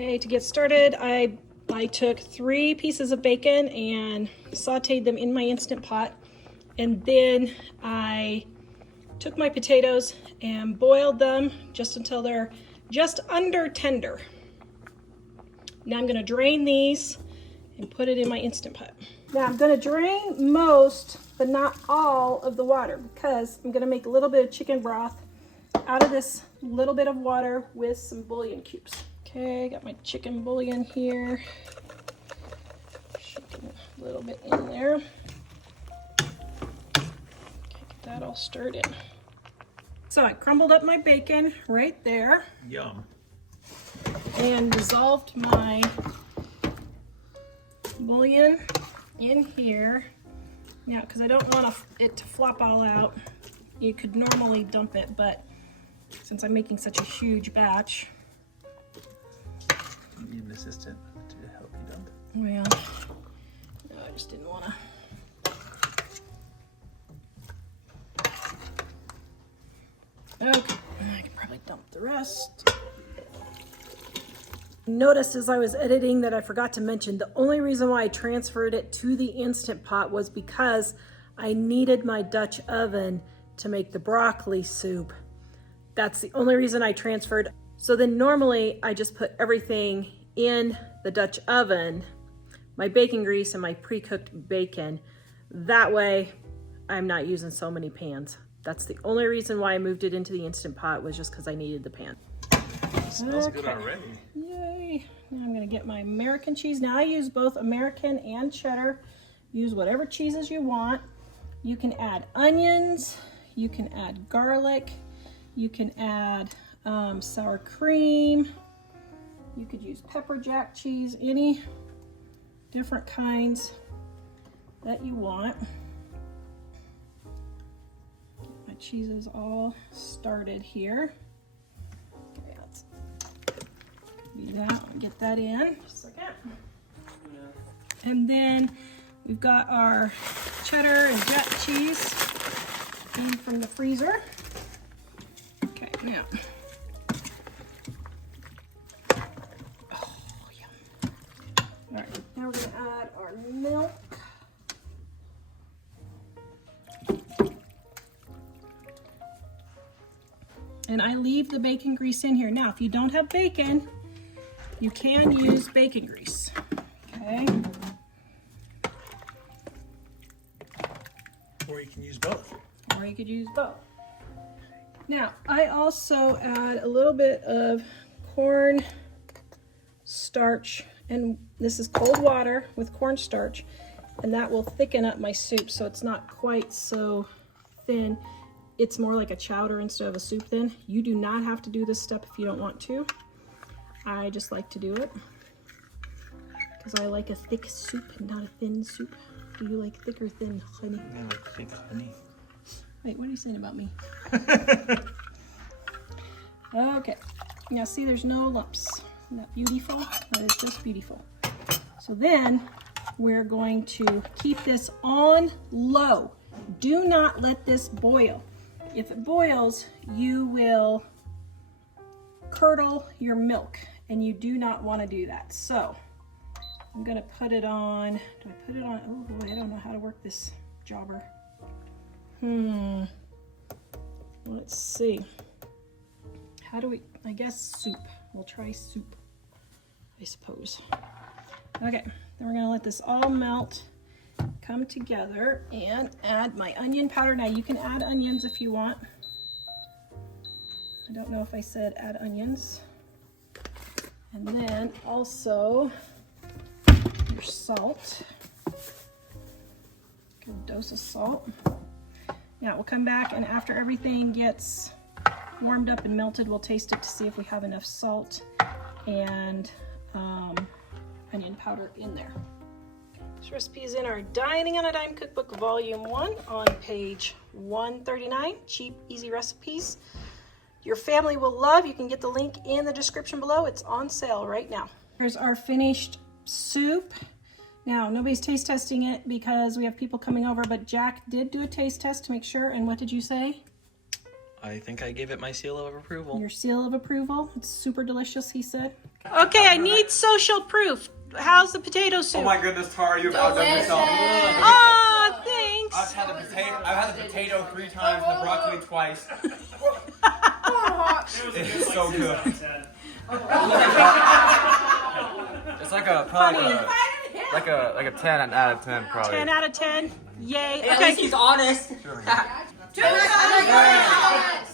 Okay, to get started, I took 3 pieces of bacon and sauteed them in my Instant Pot. And then I took my potatoes and boiled them just until they're just under tender. Now I'm gonna drain these and put it in my Instant Pot. Now I'm gonna drain most, but not all of the water, because I'm gonna make a little bit of chicken broth out of this little bit of water with some bouillon cubes. Okay, got my chicken bouillon here. Shaking a little bit in there. Okay, get that all stirred in. So I crumbled up my bacon right there. Yum. And dissolved my bouillon in here. Now, because I don't want it to flop all out, you could normally dump it, but since I'm making such a huge batch, You need an assistant to help you dump. well, no, I just didn't want to. Okay, I can probably dump the rest. Noticed as I was editing that I forgot to mention the only reason why I transferred it to the Instant Pot was because I needed my Dutch oven to make the broccoli soup. That's the only reason I transferred. So then normally I just put everything in the Dutch oven, my bacon grease and my pre-cooked bacon. That way I'm not using so many pans. That's the only reason why I moved it into the Instant Pot, was just because I needed the pan. It smells good already. Yay. Now I'm gonna get my American cheese. Now I use both American and cheddar. Use whatever cheeses you want. You can add onions, you can add garlic, you can add sour cream, you could use pepper jack cheese, any different kinds that you want. My cheese is all started here. Okay, let's do that and get that in. Just a second. And then we've got our cheddar and jack cheese in from the freezer. Okay, now. Oh, yum. All right, now we're gonna add our milk. And I leave the bacon grease in here. Now, if you don't have bacon, you can use bacon grease, okay? Or you can use both. Or you could use both. Now, I also add a little bit of corn starch, and this is cold water with cornstarch, and that will thicken up my soup so it's not quite so thin. It's more like a chowder instead of a soup then. You do not have to do this step if you don't want to. I just like to do it because I like a thick soup and not a thin soup. Do you like thick or thin, honey? I like thick honey. Wait, what are you saying about me? Okay, now see, there's no lumps. Isn't that beautiful? That is just beautiful. So then we're going to keep this on low. Do not let this boil. If it boils, you will curdle your milk, and you do not want to do that. So I'm gonna put it on. Do I put it on? Oh boy, I don't know how to work this jobber. Let's see. How do we, I guess soup. We'll try soup, I suppose. Okay, then we're gonna let this all melt, come together, and add my onion powder. Now you can add onions if you want. I don't know if I said add onions. And then also your salt. Good dose of salt. Now we'll come back, and after everything gets warmed up and melted, we'll taste it to see if we have enough salt and onion powder in there. This recipe is in our Dining on a Dime Cookbook Volume 1 on page 139, Cheap, Easy Recipes. Your family will love. You can get the link in the description below. It's on sale right now. Here's our finished soup. Now, nobody's taste testing it because we have people coming over, but Jack did do a taste test to make sure. And what did you say? I think I gave it my seal of approval. Your seal of approval. It's super delicious, he said. Okay, I need social proof. How's the potato soup? Oh my goodness, Tara, you've outdone yourself. Oh, thanks. I've had the potato 3 times and the broccoli twice. It's so good. It's like a probably like a 10 out of 10 probably. 10 out of 10. Yay. Hey, at least he's honest.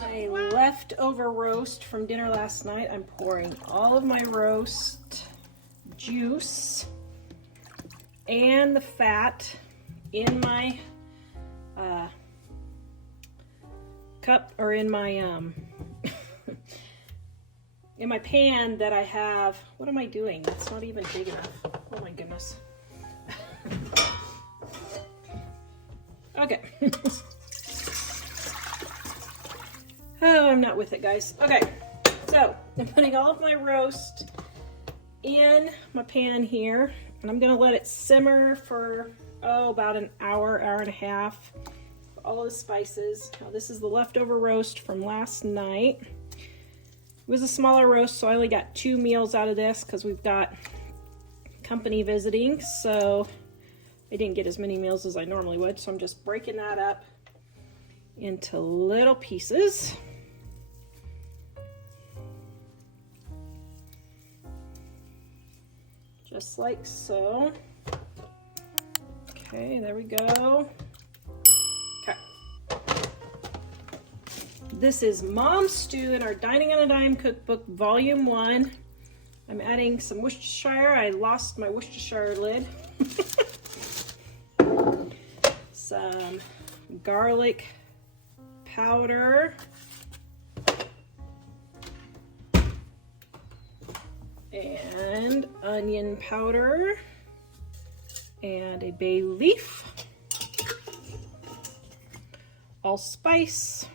My leftover roast from dinner last night. I'm pouring all of my roast juice and the fat in my cup, or in my in my pan that I have. What am I doing? It's not even big enough. Oh my goodness. Okay. Oh, I'm not with it, guys. Okay, so I'm putting all of my roast in my pan here, and I'm gonna let it simmer for, about an hour, hour and a half. All of the spices. Now, this is the leftover roast from last night. It was a smaller roast, so I only got 2 meals out of this because we've got company visiting, so I didn't get as many meals as I normally would, so I'm just breaking that up into little pieces. Just like so. Okay, there we go. Okay. This is Mom's Stew in our Dining on a Dime Cookbook, Volume 1. I'm adding some Worcestershire. I lost my Worcestershire lid. Some garlic powder. And onion powder. And a bay leaf. Allspice.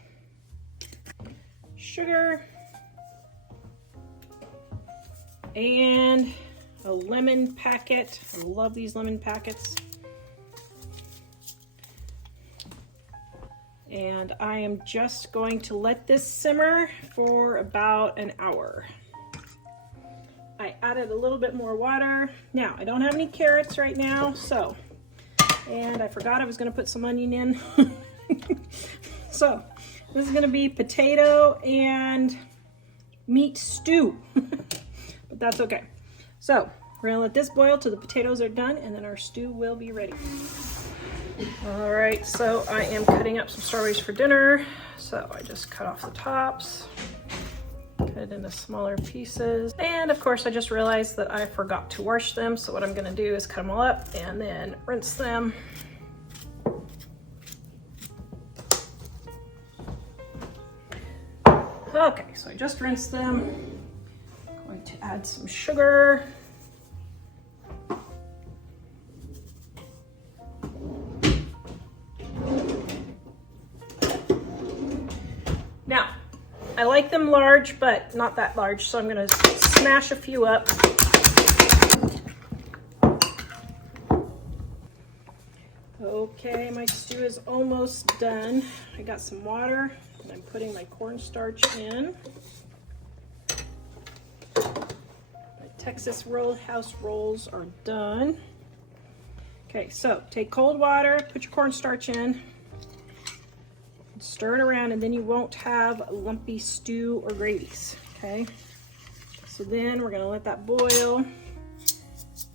Sugar. And a lemon packet. I love these lemon packets. And I am just going to let this simmer for about an hour. I added a little bit more water. Now, I don't have any carrots right now, so, and I forgot I was gonna put some onion in. So, this is gonna be potato and meat stew. But that's okay. So, we're gonna let this boil till the potatoes are done, and then our stew will be ready. All right, so I am cutting up some strawberries for dinner. So I just cut off the tops, cut it into smaller pieces. And of course, I just realized that I forgot to wash them. So what I'm gonna do is cut them all up and then rinse them. Okay, so I just rinsed them. I'm going to add some sugar. Now, I like them large, but not that large, so I'm gonna smash a few up. Okay, my stew is almost done. I got some water, and I'm putting my cornstarch in. My Texas Roadhouse rolls are done. Okay, so take cold water, put your cornstarch in, stir it around, and then you won't have lumpy stew or gravies, okay? So then we're gonna let that boil. I'm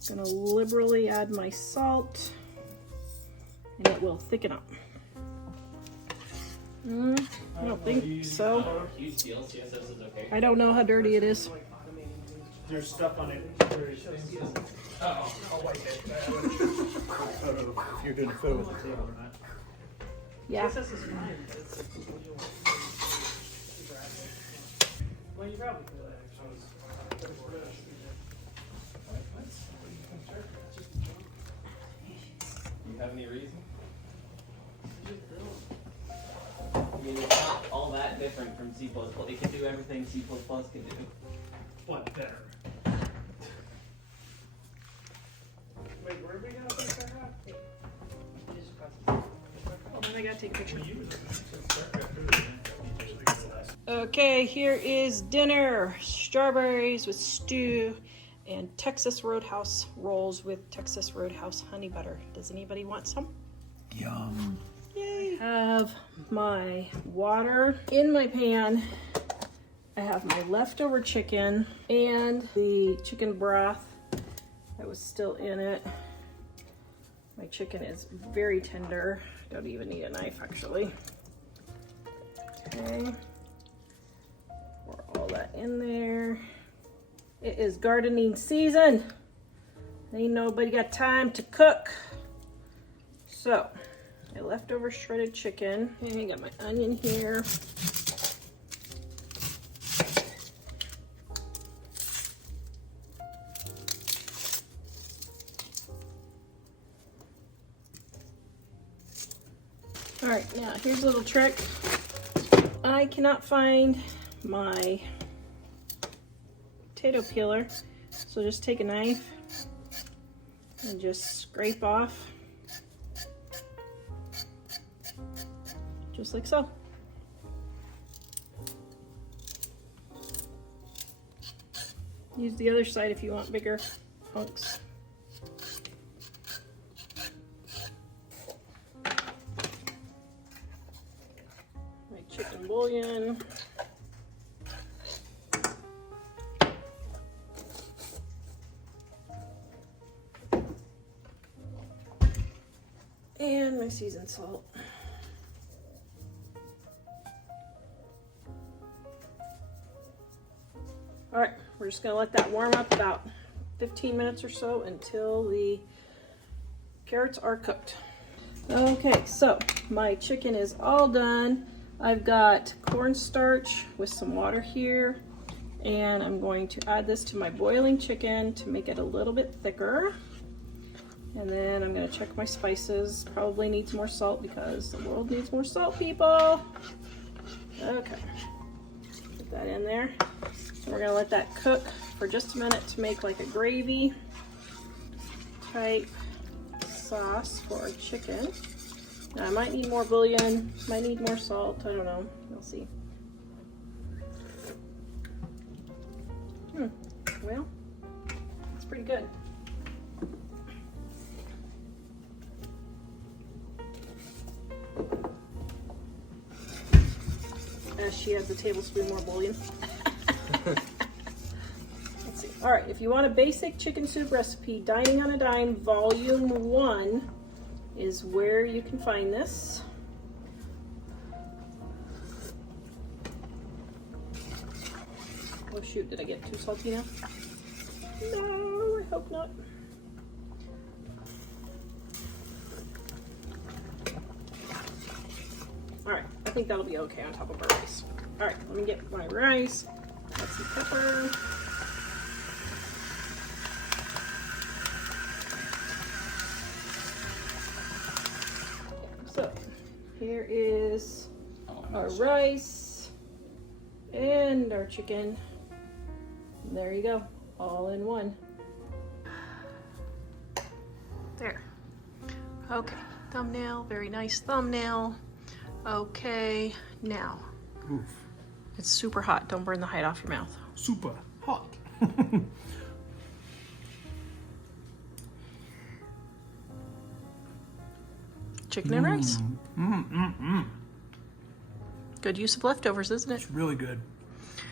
gonna liberally add my salt, and it will thicken up. I don't think so. I don't know how dirty it is. There's stuff on it. I'll wipe it. If you're doing photo with the table or not. Yeah. Well, you probably could You have any reason? I mean, it's not all that different from C++. It can do everything C++ can do. What, better? Wait, where are we going to put that at? Hold on, I gotta take a picture. Okay, here is dinner. Strawberries with stew and Texas Roadhouse rolls with Texas Roadhouse honey butter. Does anybody want some? Yum. Yay! I have my water in my pan. I have my leftover chicken and the chicken broth that was still in it. My chicken is very tender. Don't even need a knife, actually. Okay. Pour all that in there. It is gardening season. Ain't nobody got time to cook. So, my leftover shredded chicken. Okay, I got my onion here. All right, now here's a little trick. I cannot find my potato peeler, so just take a knife and just scrape off, just like so. Use the other side if you want bigger hunks. My chicken bouillon. And my seasoned salt. All right, we're just gonna let that warm up about 15 minutes or so until the carrots are cooked. Okay, so my chicken is all done. I've got cornstarch with some water here, and I'm going to add this to my boiling chicken to make it a little bit thicker. And then I'm gonna check my spices. Probably needs more salt because the world needs more salt, people. Okay, put that in there. And we're gonna let that cook for just a minute to make like a gravy type sauce for our chicken. Now I might need more bouillon, might need more salt, I don't know, we'll see. Well, it's pretty good. She adds a tablespoon more bouillon. Let's see. All right, if you want a basic chicken soup recipe, Dining on a Dime Volume 1 is where you can find this. Oh shoot, did I get too salty now? No, I hope not. All right, I think that'll be okay on top of our rice. All right, let me get my rice, add some pepper. So, here is our rice and our chicken. And there you go, all in one. There. Okay, thumbnail, very nice thumbnail. Okay, now. Oof. It's super hot. Don't burn the hide off your mouth. Super hot. Chicken and rice. Good use of leftovers, isn't it? It's really good.